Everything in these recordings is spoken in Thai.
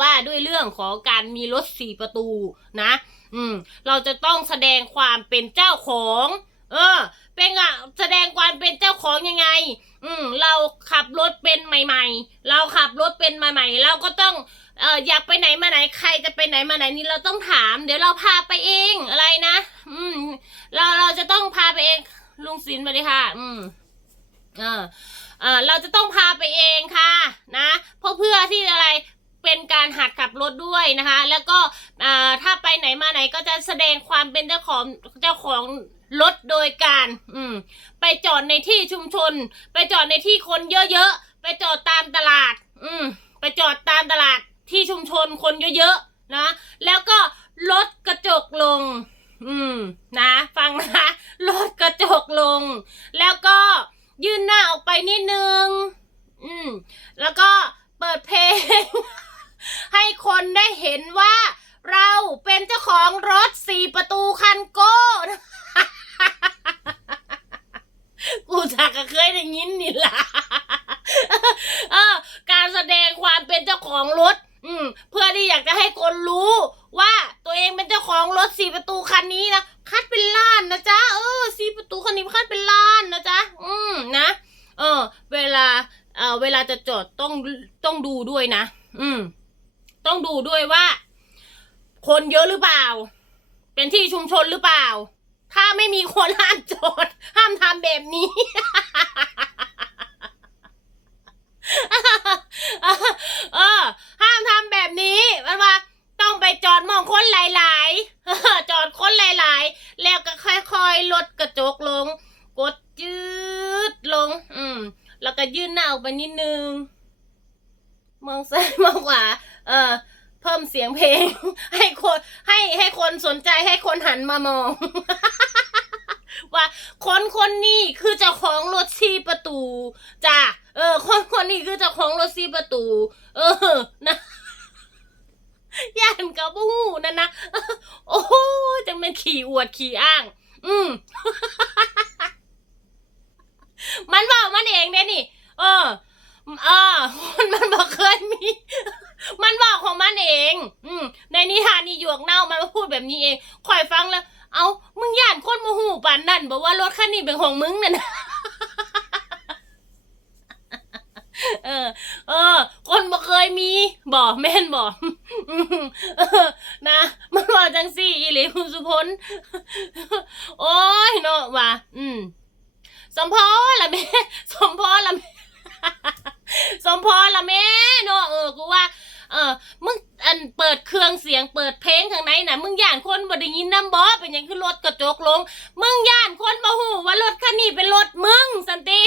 ว่าด้วยเรื่องของการมีรถสี่ประตูนะ อืม เราจะต้องแสดงความเป็นเจ้าของ เออ เป็นอะแสดงความเป็นเจ้าของยังไง อืม เราขับรถเป็นใหม่ ๆ เราขับรถเป็นใหม่ ๆ เราก็ต้องเอออยากไปไหนมาไหนใครจะไปไหนมาไหนนี่เราต้องถาม เดี๋ยวเราพาไปเองอะไรนะ อืม เราเราจะต้องพาไปเองลุงศิลป์มาดิค่ะ อืมเออเออเราจะต้องพาไปเองค่ะ นะ เพราะเพื่อที่อะไร เป็นการหัดขับรถด้วยนะคะ แล้วก็ถ้าไปไหนมาไหนก็จะแสดงความเป็นเจ้าของเจ้าของรถโดยการอืมไปจอดในที่ชุมชน ไปจอดในที่คนเยอะๆไปจอดตามตลาด อืมไปจอดตามตลาดที่ชุมชนคนเยอะๆนะแล้วก็ลดกระจกลง อืมนะฟังนะคะลดกระจกลง แล้วก็ยื่นหน้าออกไปนิดนึง อืมแล้วก็เปิดเพลง ให้คนได้เห็นว่าเราเป็นเจ้าของรถสี่ประตูคันโก้กูจักก็เคยได้ยินนี่ล่ะการแสดงความเป็นเจ้าของรถ อืม เพื่อที่อยากจะให้คนรู้ว่าตัวเองเป็นเจ้าของรถสี่ประตูคันนี้นะคัดเป็นล้านนะจ๊ะเออสี่ประตูคันนี้คัดเป็นล้านนะจ๊ะอืมนะ เออ เวลา เออเวลาจะจอดต้องต้องดูด้วยนะ อืม ต้องดูด้วยว่า คนเยอะหรือเปล่า เป็นที่ชุมชนหรือเปล่า ถ้าไม่มีคนห้ามจอดห้ามทำแบบนี้ เออ ห้ามทำแบบนี้มันว่า ต้องไปจอดมองคนหลายๆ จอดคนหลาย ๆ แล้วก็ค่อยๆลดกระจกลง กดจืดลง อืม แล้วก็ยื่นหน้าออกไปนิดนึง มองซ้ายมองขวา เออ เพิ่มเสียงเพลง ให้คนให้ให้คนสนใจให้คนหันมามอง ว่าคนคนนี้คือเจ้าของรถสี่ประตูจ้ะเออ คนคนนี้คือเจ้าของรถสี่ประตู เออนะย่านกับบู้นั่นนะโอ้จังเป็นขี่อวดขี่อ้าง อืมมันบอกมันเองเนี่ยนี่ เออ เออมันมันบอกเคยมี มันบอกของมันเอง อืมในนิทานนี่หยวกเน่ามันพูดแบบนี้เองคอยฟังแล้ว เอามึงย่านคนโมหูปานนั่นบอกว่ารถคันนี้เป็นของมึงน่ะนะเออ เออ คนบ่เคยมีบอแม่นบอกอืมเออนะ มันบอกจังสี่อีหลีคุณสุพลโอ้ยเนาะว่ะอืมสมพอละแม่ สมพอละแม่ สมพรละแม่เนาะเออกูว่า เออมึงอันเปิดเครื่องเสียงเปิดเพลงข้างในน่ะมึงย่านคนบ่ได้ยินน้ำบอเป็นหยังคือรถกระจกลง มึงย่านคนบ่หูว่ารถคันนี้เป็นรถมึงสันติ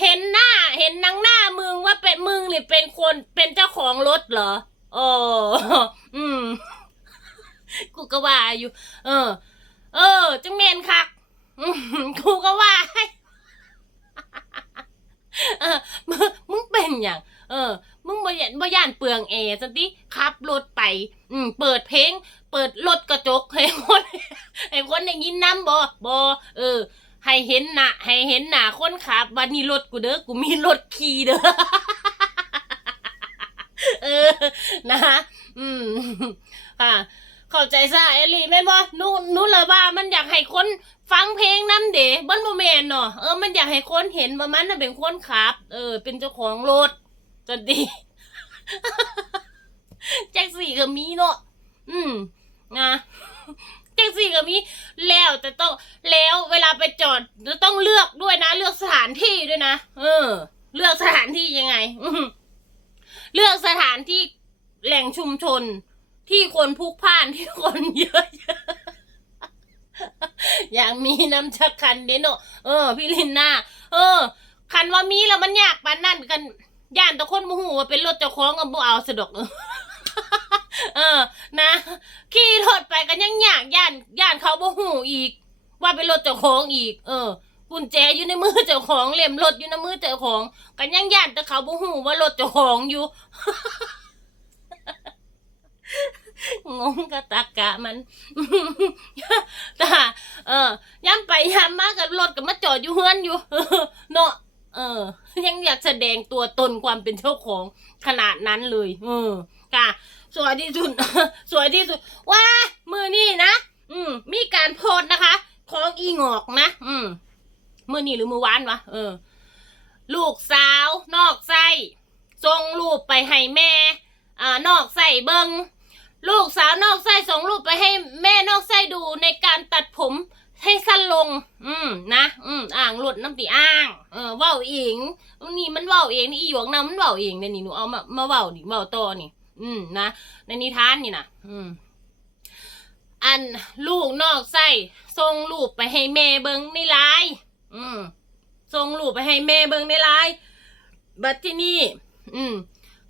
เห็นหน้า เห็นนังหน้ามึงว่าเป็นมึงนี่เป็นคนเป็นเจ้าของรถเหรออ๋ออืม กูก็ว่าอยู่ เออ เออ จังเมนคักกูก็ว่าให้เออมึงมึงเป็นอย่างเออ มึงบ่ยานบ่ย่านเปลืองแอร์สันติขับรถไป อืม เปิดเพลง เปิดรถกระจกให้คนให้คนได้ยินน้ำบ่บ่เออ ให้เห็นหน้าให้เห็นหน้าคนขับวันนี้รถกูเด้อกูมีรถขี่เด้อเออนะอืมค่ะเข้าใจซะเอลี่แม่บ่หนูหนูเลยว่ามันอยากให้คนฟังเพลงนำเดะมันบ่แม่นเนาะเออมันอยากให้คนเห็นว่ามันเป็นคนขับ เออ เป็นเจ้าของรถจะดีแจ็คสี่ก็มีเนาะอืมนะ แท็กซี่ก็มีแล้วแต่ต้องแล้วเวลาไปจอดจะต้องเลือกด้วยนะ เลือกสถานที่ด้วยนะเออ เลือกสถานที่ยังไงเลือกสถานที่แหล่งชุมชน ที่คนพลุกพ่านที่คนเยอะๆอย่างมีน้ำชักคันเดโนเออ พี่ลินนาเออ คันว่ามีแล้วมันยากปานนั่นกันย่านตะคนมโหว่าเป็นรถเจ้าของก็บ่เอาสะดอกเออ นะขี่รถไปกันยังยากย่านย่านเขาบ่หูอีก ว่าเป็นรถเจ้าของอีก เออกุญแจอยู่ในมือเจ้าของเล่มรถอยู่ในมือเจ้าของกันยังยันแต่เขาบ่ฮู้ว่ารถเจ้าของอยู่งงกะตากะมันแต่เออย้ำไปย้ำมากับรถก็มาจอดอยู่เฮือนอยู่เนาะ เออ ยังอยากแสดงตัวตนความเป็นเจ้าของขนาดนั้นเลย เออกะสวยที่สุด สวยที่สุด ว้า มือนี่นะ อืม มีการโพสนะคะ ของอีงอกนะ อืม มือนี่หรือมือวานวะ เออ ลูกสาว นอกไส้ส่งรูปไปให้แม่ อ่า นอกไส้เบิงลูกสาวนอกไส้ส่งรูปไปให้แม่นอกไส้ดูในการตัดผม ให้สั้นลง อืม นะ อืม อ่างหลุดน้ำตีอ่าง เออเว้าเองนี่มันเว้าเองนี่อีหยวกนะมันเว้าเองเนี่ยนี่หนูเอามามาเว้าดิเว้าต่อนี่ อืม นะ ในนิทานนี่นะอืม อันลูกนอกไส้ส่งรูปไปให้แม่เบิงในไลน์อืมส่งรูปไปให้แม่เบิงในไลน์บัดที่นี่ อืม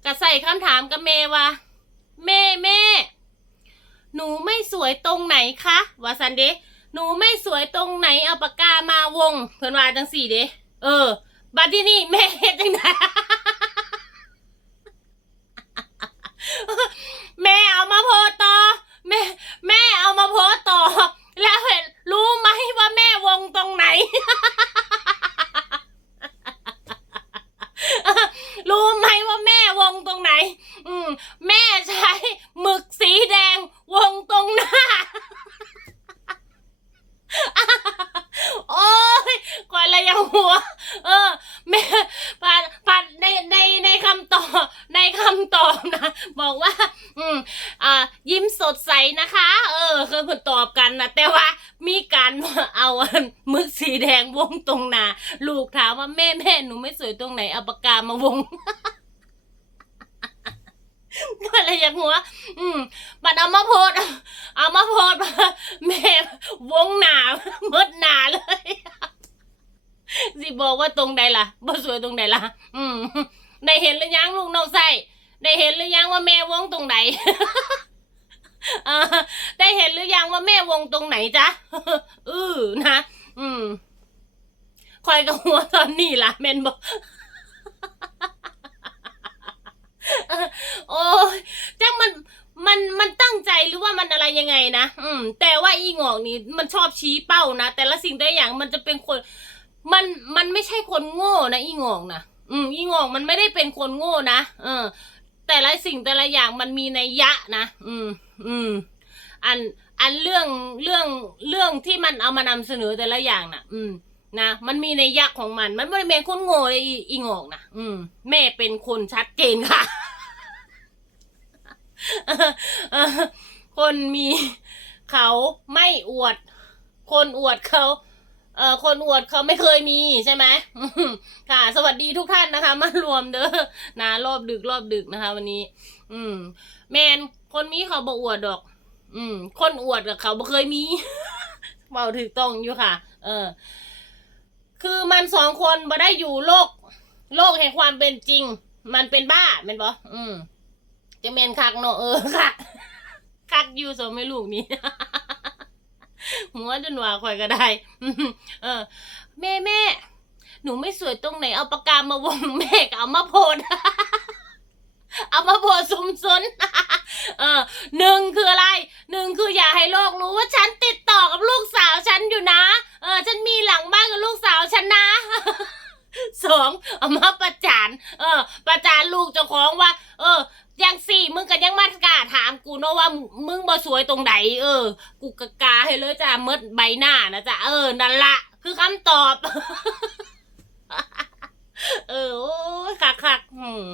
ก็ใส่คำถามกับแม่ว่า แม่แม่ หนูไม่สวยตรงไหนคะว่าซันเดะ หนูไม่สวยตรงไหนเอาปากกามาวง เพื่อนว่าจังสี่เด้เออ บัดที่นี่แม่เฮ็ดจังไดแม่เอามาโพสต์ต่อแม่แม่เอามาโพสต์ต่อ แล้วเห็นรู้ไหมว่าแม่วงตรงไหน รู้ไหมว่าแม่วงตรงไหน อืม แม่ใช้หมึกสีแดงวงตรงหน้า โอ้ยก่อนละยังหัว เออ แม่ปัดปัดในในในคำตอบในคำตอบนะ บอกว่า อืม อ่า ยิ้มสดใสนะคะ เออคือเพิ่นตอบกันนะแต่ว่ามีการเอาอันมึกสีแดงวงตรงหน้า ลูกถามว่าแม่แม่หนูไม่สวยตรงไหนเอาปากกามาวง ก็เลยอยากหัว อืมบัดเอามาโพดเอามาโพดแม่วงหนาเมดหนาเลยสิบอกว่าตรงใดล่ะบ่สวยตรงใดล่ะ อืมได้เห็นหรือยังลูกน้องไส้ได้เห็นหรือยังว่าแม่วงตรงไหนได้เห็นหรือยังว่าแม่วงตรงไหนจ๊ะอือนะ อืม คอยกับหัวตอนนี้ล่ะแม่นบอกโอ้ยจังมันมันมันตั้งใจหรือว่ามันอะไรยังไงนะอืม แต่ว่าอีงอกนี่มันชอบชี้เป้านะแต่ละสิ่งแต่ละอย่างมันจะเป็นคน มันมันไม่ใช่คนโง่นะอีงอกนะอืมอีงอกมันไม่ได้เป็นคนโง่นะเออ แต่ละสิ่งแต่ละอย่างมันมีในยะนะอืม อืม อันอันเรื่องเรื่องเรื่องที่มันเอามานำเสนอแต่ละอย่างน่ะ อืม นะมันมีในยยะของมัน มันไม่ได้เป็นคนโง่เลยอีงอกนะอืม แม่เป็นคนชัดเจนค่ะ คนมีเขาไม่อวด คนอวดเขาเอ่อคนอวดเขาไม่เคยมีใช่ไหมค่ะ สวัสดีทุกท่านนะคะ มารวมเด้อนะรอบดึกรอบดึกนะคะ วันนี้ อืม แมนคนมีเขาบ่อวดดอก อืม คนอวดกับเขาบ่เคยมีเบาถูกต้องอยู่ค่ะ เออ คือมันสองคนบ่ได้อยู่โลก โลกแห่งความเป็นจริง มันเป็นบ้าเป็นบ่อืมจะเมนคักเนอะเออคักคักอยู่สมไม่ลูกนี้หัวจนว่าคอยก็ได้ เออ แม่แม่ หนูไม่สวยตรงไหน เอาปากกามาวงแม่กเอามาโพดเอามาโพดซุมซนเออหนึ่งคืออะไร หนึ่งคืออย่าให้โลกรู้ว่าฉันติดต่อกับลูกสาวฉันอยู่นะ เออ ฉันมีหลังบ้านกับลูกสาวฉันนะสองเอามาประจานเออ ประจานลูกเจ้าของว่า เออยังสี่มึงก็ยังมากาถามกูเนาะว่ามึงบ่สวยตรงไหนเออ กูกะกาให้เลยจ้ะมดใบหน้านะจ้ะเออนั่นละคือคำตอบ เออ โอ้คักคักอืม